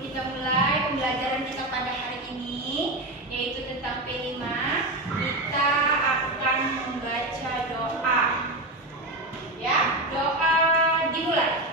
sebelum kita mulai pembelajaran kita pada hari ini, yaitu tentang P5, kita akan membaca doa. Ya, doa dimulai.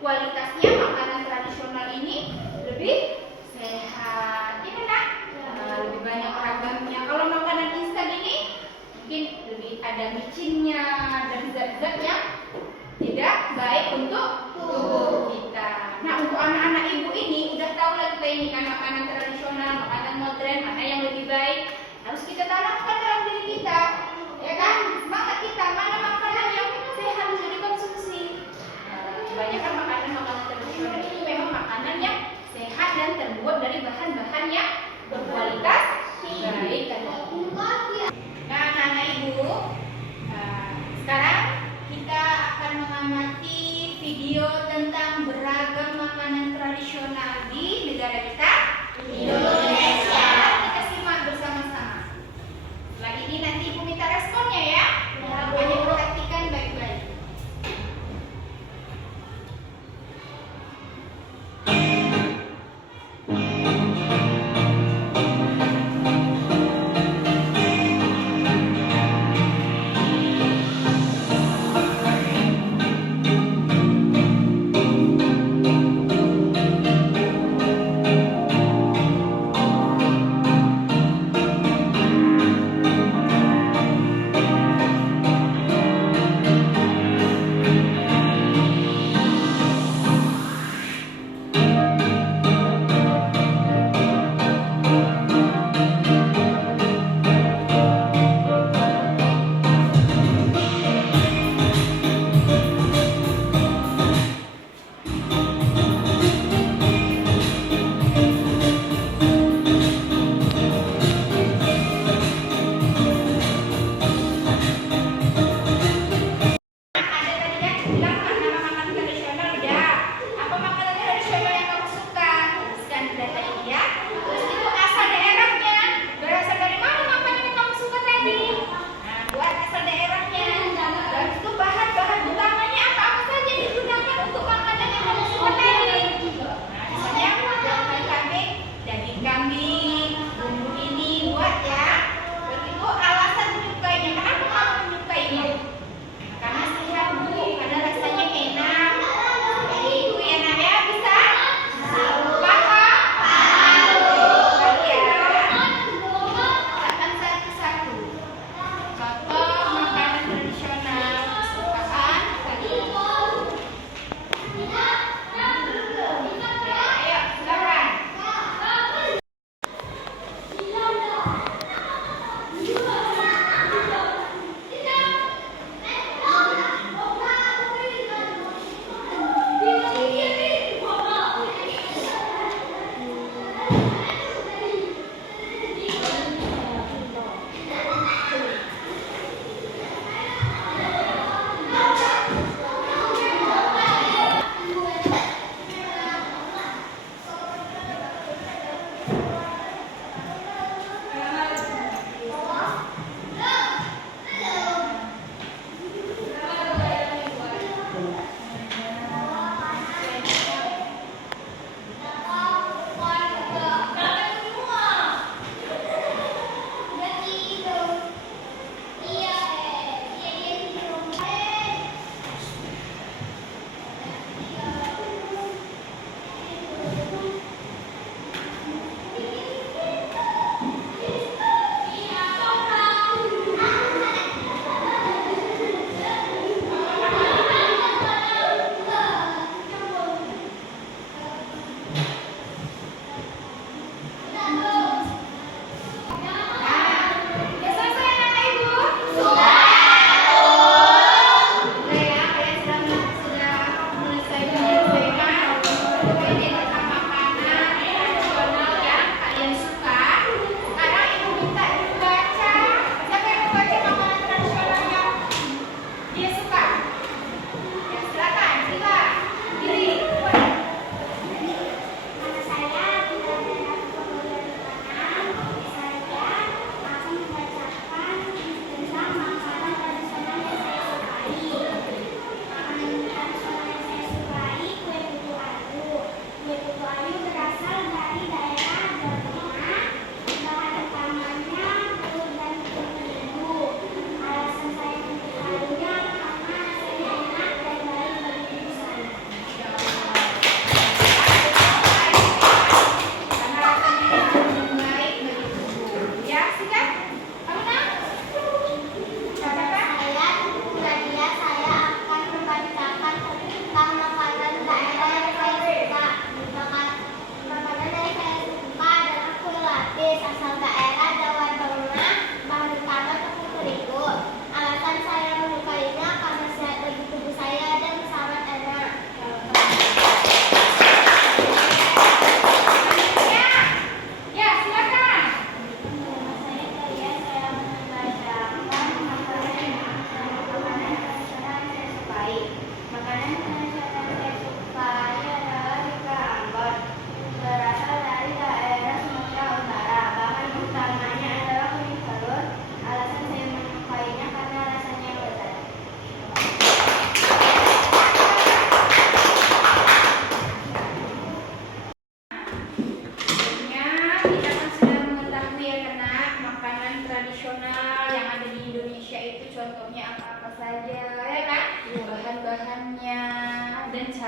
Kualitasnya makanan tradisional ini lebih sehat, ya kan? Lebih banyak ragamnya. Kalau makanan instan ini mungkin lebih ada micinnya dan zat-zat yang tidak baik untuk tubuh kita. Nah, untuk anak-anak ibu ini udah tahu lagi ini kan makanan tradisional, makanan modern, mana yang lebih baik. Harus kita tanamkan dalam diri kita, ya kan? Semangat kita, mana makanan yang sehat untuk dikonsumsi. Kebanyakan makanan tradisional itu memang makanan yang sehat dan terbuat dari bahan-bahan yang berkualitas baik. Nah, anak-anak ibu, sekarang kita akan mengamati video tentang beragam makanan tradisional di negara kita, Indonesia. Kita simak bersama-sama. Setelah ini nanti Ibu minta responnya ya. Makanya perhatikan baik-baik.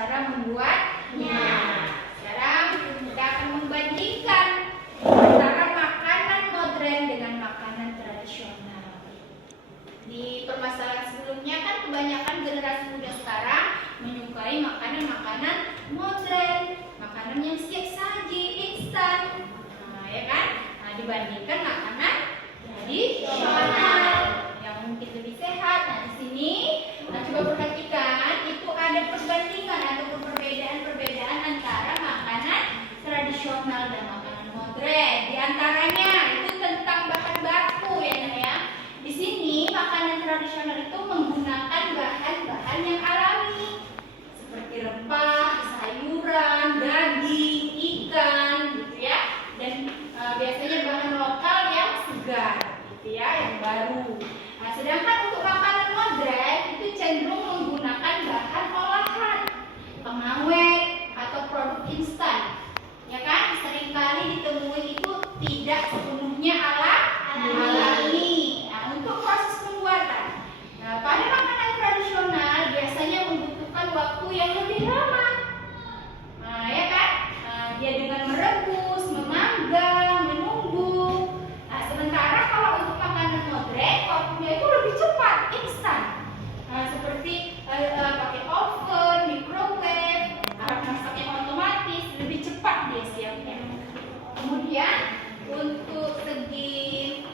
cara membuatnya. Sekarang kita akan membandingkan antara makanan modern dengan makanan tradisional. Di permasalahan sebelumnya kan kebanyakan generasi muda sekarang menyukai makanan-makanan modern, makanan yang siap saji, instan, ya kan? Nah, dibandingkan makanan tradisional yang mungkin lebih sehat. Nah, di sini coba perhatikan, itu ada perbandingan atau perbedaan-perbedaan antara makanan tradisional dan makanan modern. Di antaranya itu tentang bahan baku, ya Nak ya. Di sini makanan tradisional itu menggunakan bahan-bahan yang alami seperti rempah, sayuran, daging, ikan, gitu ya. Dan biasanya bahan lokal yang segar, gitu ya, yang baru. Nah, sedangkan untuk makanan modern itu cenderung menggunakan bahan olahan, pengawet atau produk instan, ya kan? Seringkali ditemui itu tidak sepenuhnya alami. Nah, untuk proses pembuatan, pada makanan tradisional biasanya membutuhkan waktu yang lebih lama, ya kan? Dia dengan merebus, memanggang, menunggu. Nah, sementara kalau untuk makanan modern waktunya itu lebih cepat, instan. Seperti pakai oven, microwave, alat masak yang otomatis, lebih cepat dia siapnya. Kemudian untuk segi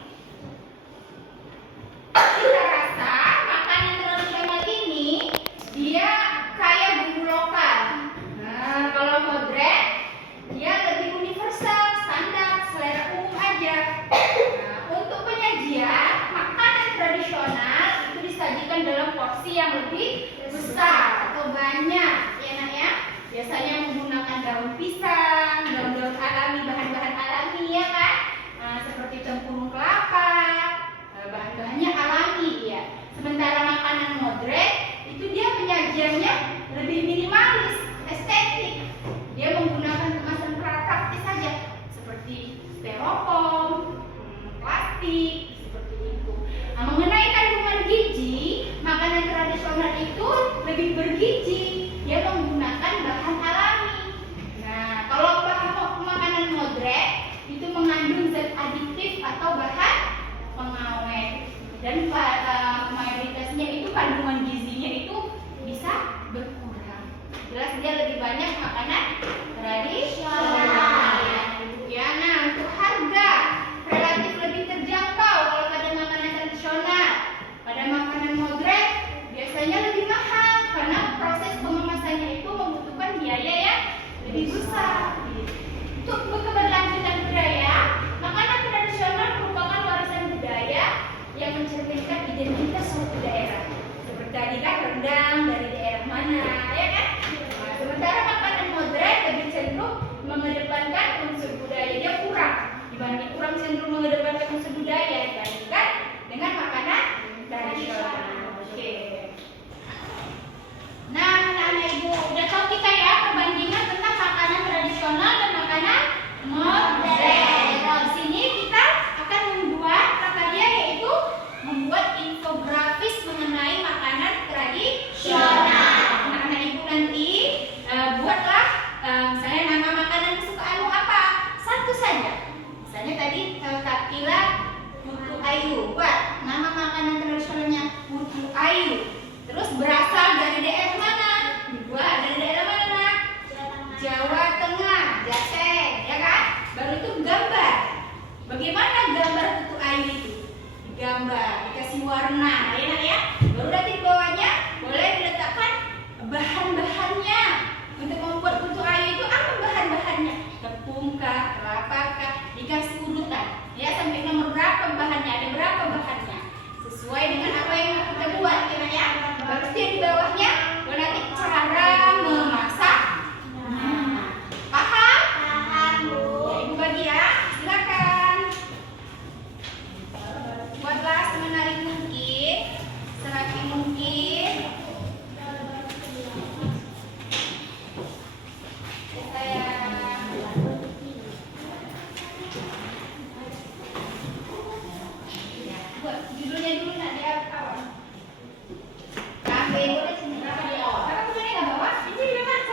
cita rasa, makanan tradisional ini dia kaya bumbu lokal. Nah, kalau modern dia lebih universal, standar, selera umum aja. Nah, untuk penyajian makanan tradisional itu disajikan dalam porsi yang lebih besar atau banyak, ya Nak ya. Biasanya menggunakan daun pisang, daun-daun alami, bahan-bahan alami, ya kan? Seperti tempurung kelapa, bahan-bahannya alami ya. Sementara makanan modern itu dia penyajiannya lebih minimalis, estetik. Dia menggunakan kemasan praktis saja, seperti styrofoam, plastik, seperti itu. Nah, mengenai kandungan gizi, makanan tradisional itu lebih bergizi. Dia menggunakan bahan alami. Nah, kalau bahan makanan modern itu mengandung zat aditif atau bahan pengawet, dan mayoritasnya itu kandungan gizinya itu bisa berkurang. Jelas dia lebih banyak makanan tradisional. Ya, nah untuk harga relatif lebih terjangkau kalau pada makanan tradisional. Pada makanan modern biasanya lebih mahal karena proses pengemasannya itu membutuhkan biaya yang lebih besar. Untuk keberlanjutan budaya, makanan tradisional merupakan warisan budaya yang mencerminkan identitas suatu daerah. Seperti tadi kan rendang dari daerah mana, ya kan? Nah, sementara makanan modern lebih cenderung mengedepankan unsur budaya, dia kurang cenderung mengedepankan unsur budaya dibandingkan dengan makanan tradisional. Oke. Nah, anak-anak ibu, udah tahu kita ya perbandingan tentang makanan tradisional dan makanan modern. Di sini kita akan membuat prakarya, yaitu membuat infografis mengenai makanan tradisional. Anak-anak ibu nanti buatlah misalnya nama makanan kesukaanmu apa, satu saja. Misalnya tadi Kak Tila putu ayu, buat nama makanan tradisionalnya putu ayu. Terus berasal dari daerah mana? Dibuat dari daerah mana? Jawa Tengah, Jateng, ya kan? Baru itu gambar. Bagaimana gambar putu ayu itu? Digambar, dikasih warna, ya Nak ya. Baru nanti di bawahnya boleh diletakkan bahan-bahannya. Untuk membuat putu ayu itu apa bahan-bahannya? Tepung kah, kelapa kah? Dikasih urutan, ya sampai nomor berapa bahannya, ada berapa bahannya, sesuai dengan apa yang kita buat, ya. Baru di bawahnya boleh nanti cara memasak. Paham? Paham, Bu. Ya, Ibu bagi ya, silakan. Buatlah semenarik mungkin, serapi mungkin. Judulnya dulu nak di awal. Boleh sini, di awal. Kakak boleh nggak bawa? Ini di mana?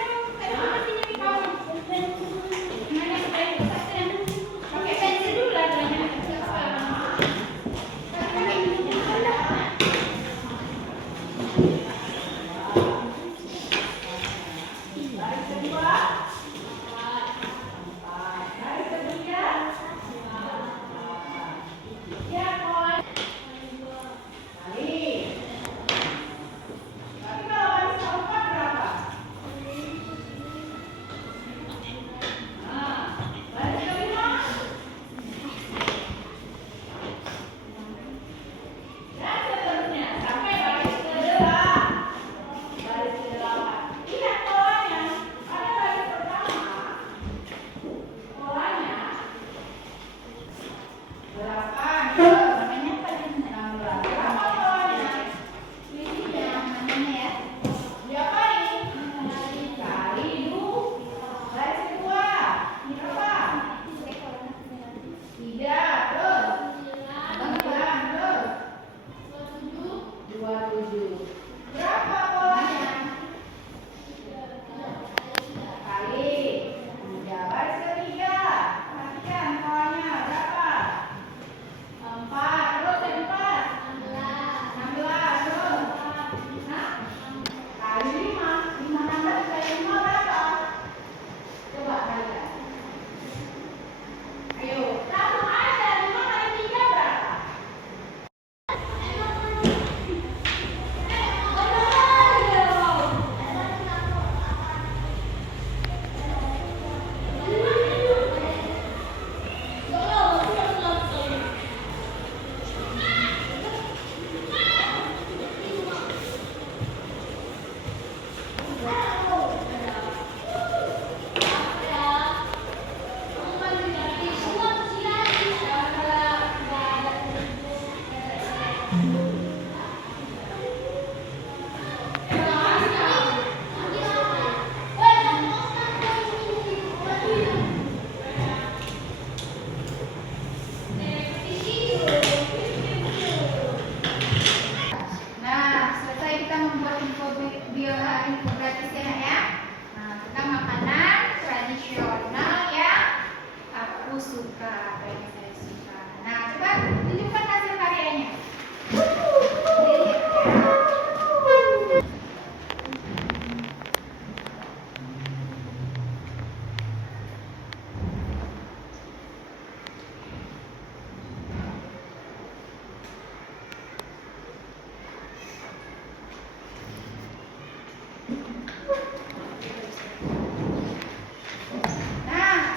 Nah,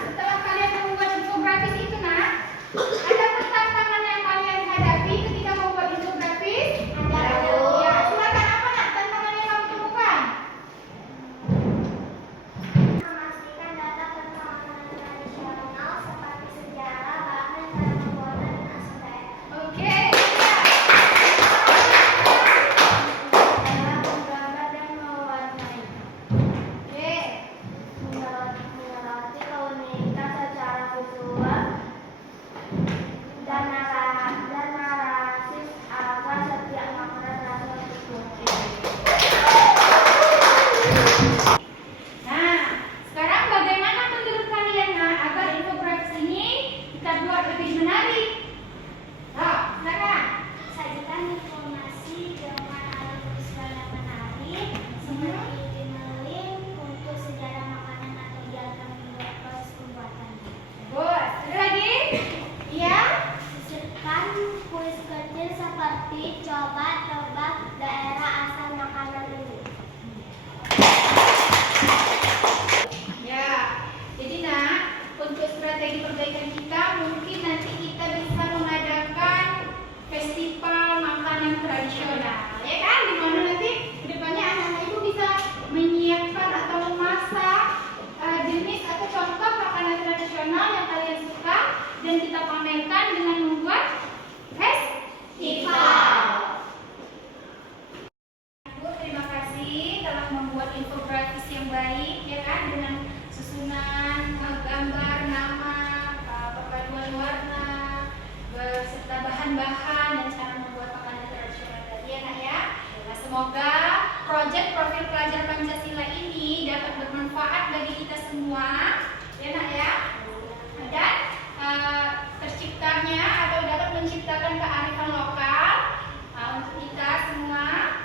setelah kalian membuat infografis itu, nak, ada tantangan yang kalian hadapi ketika membuat infografis? Ada. Ya, silakan apa, nak, tantangan yang kamu temukan? Memastikan data tentang makanan tradisional seperti sejarah, bahan, cara pembuatan, dan asal daerah. Oke. Dalam menggambar dan mewarnai. Oke. Melewati keunikan secara visual dan naratif agar setiap makanan terasa utuh. Nah, sekarang bagaimana menurut kalian, nak, agar infografis ini kita buat lebih menarik? Silakan. Sajikan informasi dengan alat visual yang menarik seperti timeline untuk sejarah makanan atau diagram proses pembuatannya. Bagus. Ada lagi? Iya. Sisipkan kuis kecil seperti coba tebak daerah asal makanan ini. Ya. Jadi, nak, untuk strategi perbaikan kita, mungkin nanti kita bisa mengadakan festival makanan tradisional, ya kan? Di mana nanti kedepannya anak-anak itu bisa menyiapkan atau memasak jenis atau contoh makanan tradisional yang kalian suka dan kita pamerkan dengan membuat festival. Bu, terima kasih telah membuat infografis yang baik, ya kan, dengan susunan gambar, nama, perpaduan warna, beserta bahan-bahan dan cara membuat makanan tradisional tadi, ya, nak, ya. Nah, semoga proyek profil pelajar Pancasila ini dapat bermanfaat bagi kita semua, ya, nak, ya. Dan terciptanya atau dapat menciptakan kearifan lokal untuk kita semua.